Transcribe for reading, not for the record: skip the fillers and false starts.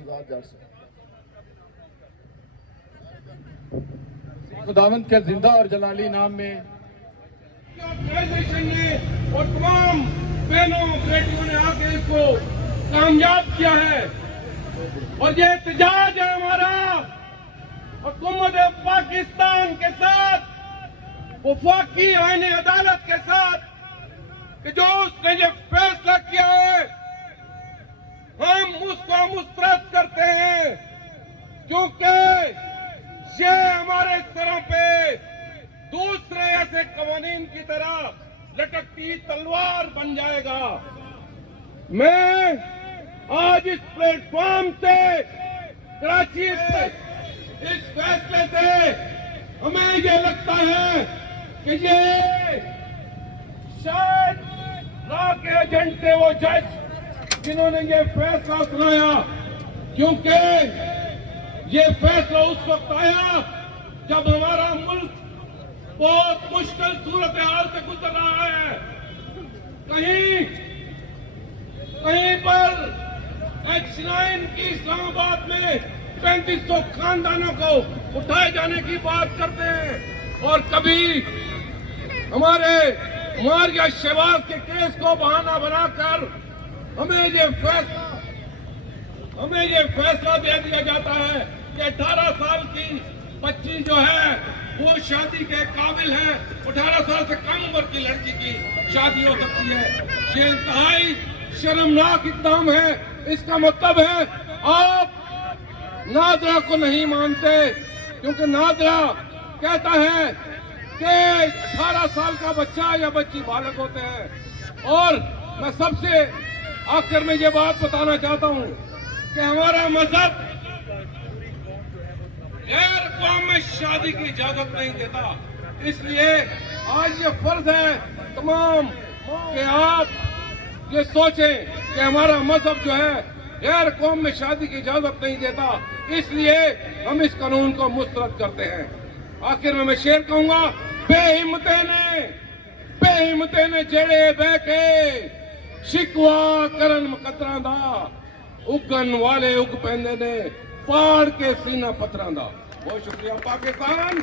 10,000 400। खुदावंद के जिंदा और जलाली नाम में ऑर्गेनाइजेशन ने और तमाम बहनों बेटियों ने आके इसको कामयाब किया है और ये एहतजाज है हमारा हुकूमत पाकिस्तान के साथ, वफाकी आईन अदालत के साथ कि जो उसने ये फैसला किया है हम उसको मुस्तरद करते हैं, क्योंकि ये हमारे सरों पे दूसरे ऐसे कवानीन की तरह लटकती तलवार बन जाएगा। मैं आज इस प्लेटफॉर्म से कराची इस फैसले से हमें ये लगता है कि ये शायद लॉ के एजेंट थे वो जज जिन्होंने ये फैसला सुनाया, क्योंकि ये फैसला उस वक्त आया जब हमारा मुल्क बहुत मुश्किल सूरत हाल से गुजर रहा है। कहीं पर एक्स-9 की इस्लामाबाद में 3500 खानदानों को उठाए जाने की बात करते हैं और कभी हमारे या शहबाज के केस को बहाना बनाकर हमें ये फैसला दे दिया जाता है कि 18 साल की बच्ची जो है वो शादी के काबिल है, 18 साल से कम उम्र की लड़की की शादी हो सकती है। ये इंतहाई शर्मनाक इक़दाम है। इसका मतलब है आप नादरा को नहीं मानते, क्योंकि नादरा कहता है कि 18 साल का बच्चा या बच्ची बालग होते हैं। और मैं सबसे आखिर में ये बात बताना चाहता हूँ कि हमारा मजहब गैर कौम में शादी की इजाजत नहीं देता, इसलिए आज ये फर्ज है तमाम कि आप ये सोचें कि हमारा मजहब जो है गैर कौम में शादी की इजाजत नहीं देता, इसलिए हम इस कानून को मुस्तरद करते हैं। आखिर में मैं शेर कहूंगा, बेहिम्मते ने जेड़े बह के शिकवा करन मुकदरां दा, उगन वाले उग पैंदे ने पाड़ के सीना पत्थरां दा। बहुत शुक्रिया पाकिस्तान।